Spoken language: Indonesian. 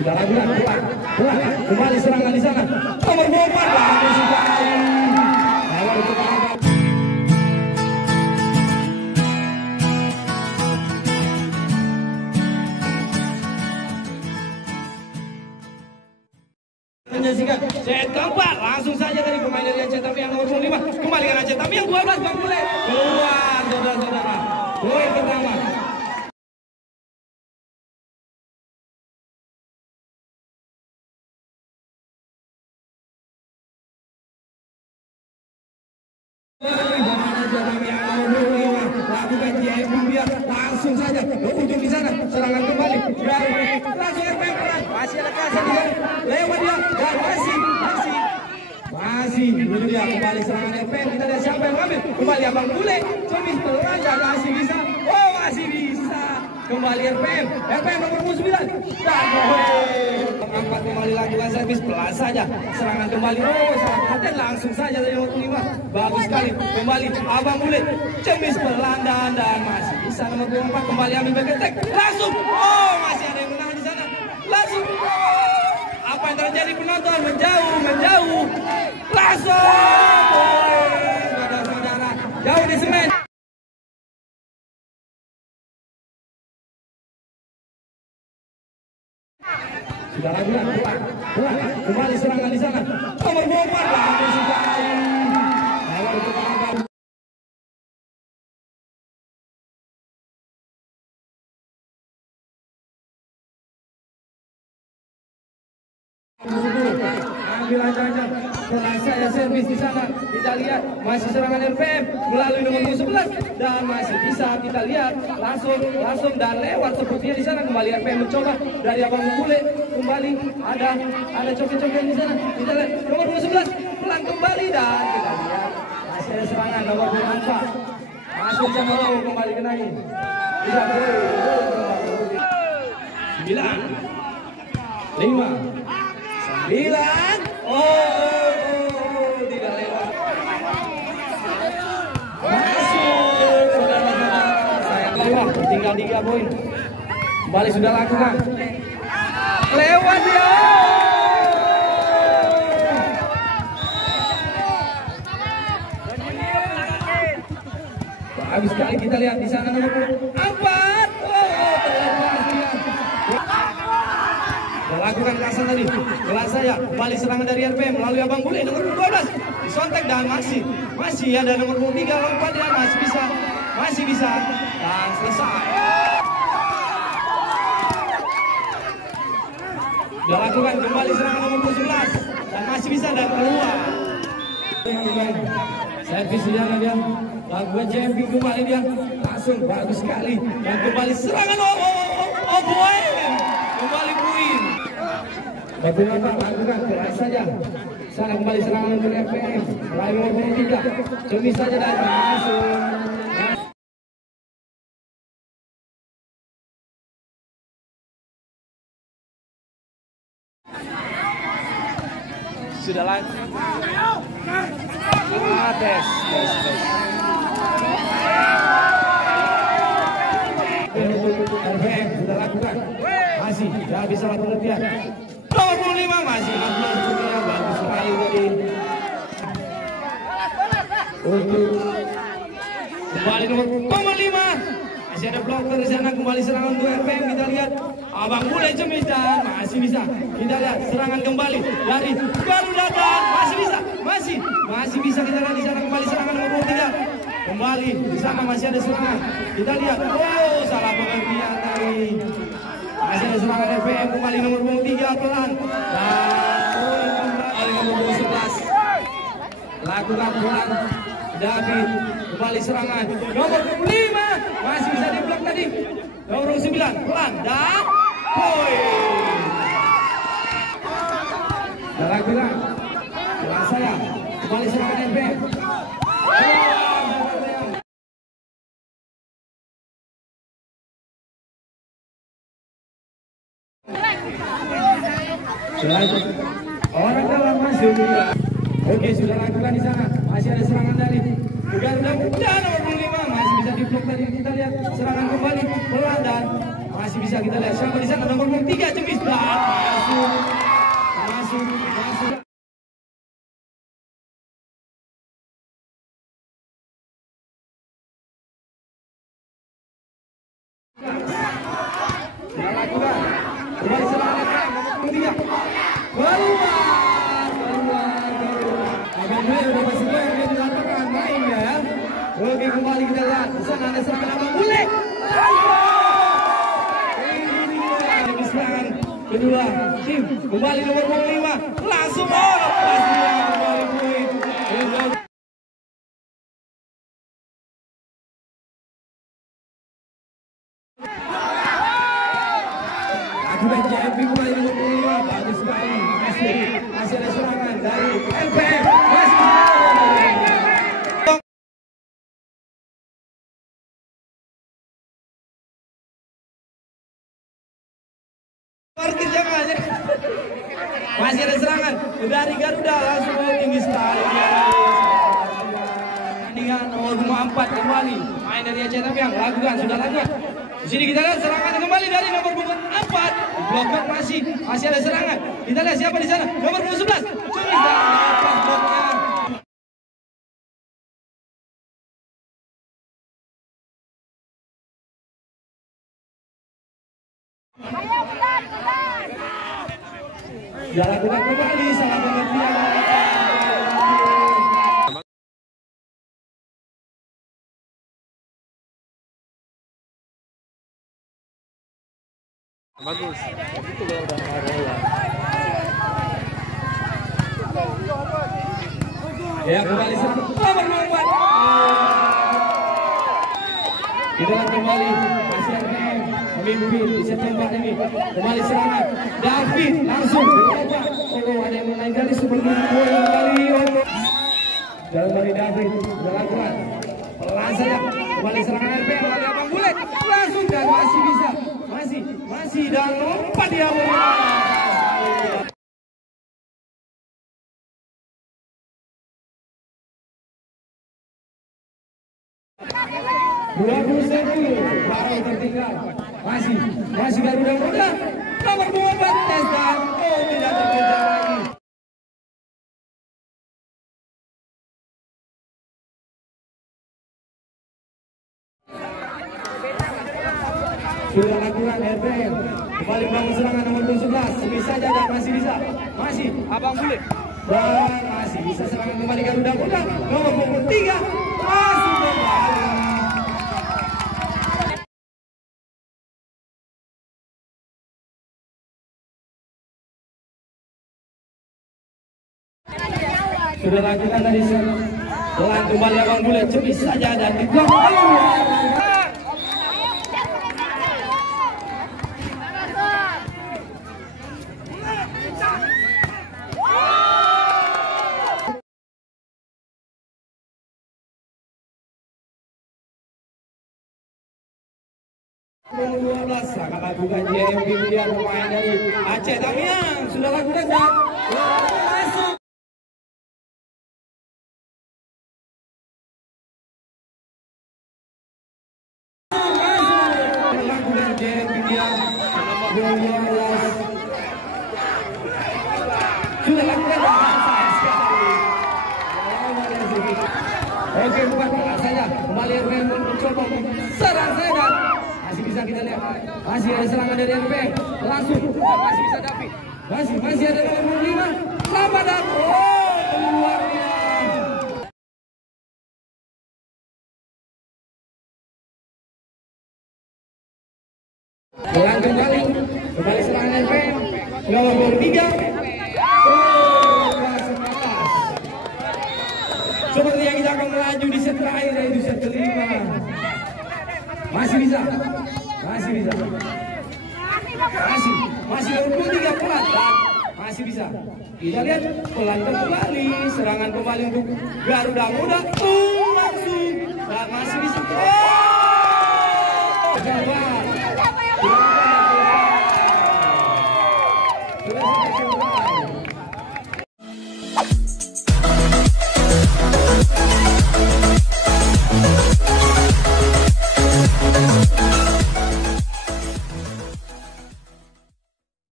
Sudah lakukan bola kembali serangan di sana. Nomor 4 bagus sekali. Menyaksikan set keempat, langsung saja dari pemain dari Aceh Tamiang nomor 25 kembalikan Aceh Tamiang 12 Bang Bule keluar saudara-saudara. Poin pertama. Lakukan dia langsung saja ke ujung di sana, serangan kembali langsung RPM perang, masih ada kasar dia lewat dia dan masih itu dia kembali serangan RPM. Kita lihat siapa yang ngambil kembali Abang Bule Cemis Pelajar masih bisa, masih bisa kembali RPM nomor 9 dan angkat kembali lakukan servis pelan saja serangan kembali salah perhatian langsung saja dari nomor 5 bagus sekali kembali Abang Bule Cemis pelan dan masih bisa nomor 24 kembali ambil back attack langsung masih ada yang menang di sana langsung apa yang terjadi penonton menjauh langsung saudara-saudara jauh di semen. Sudah lakukan bola kembali serangan di sana nomor 4 bagus sekali. Ambil aja selesai servis di sana. Kita lihat masih serangan RPM melalui nomor 11 dan masih bisa kita lihat langsung dan lewat sepertinya di sana kembali RPM mencoba dari Abang Bule kembali ada coket-coket di sana. Kita lihat nomor 11 pelan kembali dan kita lihat masih ada serangan nomor 24 masih bisa mau kembali kenai bisa 9 5 9 tidak lewat masuk saudara-saudara sayang lewat tinggal 3 poin kembali sudah lakukan lewat dia bagus sekali kita lihat di sana nomor 4 lakukan kasar tadi kelas saya kembali serangan dari RPM melalui Abang Bule nomor 12 disontek dan masih ada nomor 3 lompat dia masih bisa dan selesai. Sudah lakukan kembali serangan nomor 11 dan masih bisa dan keluar. Servis dia lakukan jumping kembali dia langsung bagus sekali dan kembali serangan poin kembali poin. Bagaimana lakukan keras saja sana kembali serangan untuk RPM melalui nomor 3 Cemis saja dan masuk. Sudah lanjut tes RPM sudah lakukan masih tidak bisa lakukan dia nomor 25 masih bagus sekali tadi untuk kembali nomor 5 masih ada blocker di sana kembali serangan untuk RPM. Kita lihat Abang Bule Cemis dan masih bisa kita lihat serangan kembali dari Garuda dan masih bisa kita lihat di sana kembali serangan nomor 3 kembali di sana masih ada serangan kita lihat salah pengertian tadi masih ada serangan RPM kembali nomor 3 pelan dan nomor 11 lakukan pelan David kembali serangan nomor 5 masih bisa diblok tadi nomor 9 pelan dan poin. Lakukan pelan saya kembali serangan RPM orang dalam masuk. Oke, sudah lakukan di sana. Masih ada serangan dari Garuda Muda nomor 5 masih bisa diblok tadi. Kita lihat serangan kembali pelan dan masih bisa kita lihat siapa di sana nomor 3 Cemis. Kembali serangan EPM nomor 23. Keluar. Abang Bule udah masih yang dia dilakukan mainnya ya. Oke, kembali kita lihat. Di sana ada serangan Abang Bule. Ini serangan kedua tim. Kembali nomor 25. Langsung lepas dia kembali poin. Akibat JMP kembali nomor 25. Bagus sekali. Masih ada serangan dari LPM. Masih ada serangan dari Garuda, langsung tinggi sekali. Dengan nomor 4 kembali main dari Aceh Tapiang, lakukan sudah lakukan. Di sini kita lihat serangan kembali dari nomor 4. Blokir masih ada serangan. Kita lihat siapa di sana. Nomor 11. Curi dapat bloknya. Dilakukan kembali salah pengertian. Bagus. Ya, kembali nomor 4. Kita kembali masih ada pemimpin di September ini. Kembali serangan David langsung. Oh, ada yang menaik dari seperti kembali dalam dari David dilakukan pelan saja. Kembali serangan LP melalui Abang Bule langsung dan masih bisa masih dan lompat dia bola. Dua puluh baru tertinggal. Masih Garuda Muda nomor 4 Tesdan. Oh, tidak terkejar lagi. Sudah lakukan RPM. Kembali bangun serangan nomor 11. Bisa saja dan masih bisa. Masih Abang Bule. Dan masih bisa serangan kembali Garuda Muda nomor 3. Masih kembali. Sudah lakukan tadi pelan kembali Abang Bule, cepis saja dan diblok. Sangat lakukan JMP dia pemain dari Aceh Tapiang sudah lakukan dan masuk. Sudah lakukan oke, bukan saja kembali RPM mencoba serang saja. Masih bisa kita lihat, masih ada serangan dari RPM langsung, masih bisa David, masih ada nomor 5 selamat dan keluarnya. Pelan kembali serangan RPM nomor 3. Seperti yang kita akan melaju di set terakhir, yaitu set kelima. Masih bisa. Masih 23 pelan dan masih bisa. Kita lihat pelan kembali, serangan kembali untuk Garuda Muda. Langsung dan masih bisa. Coba.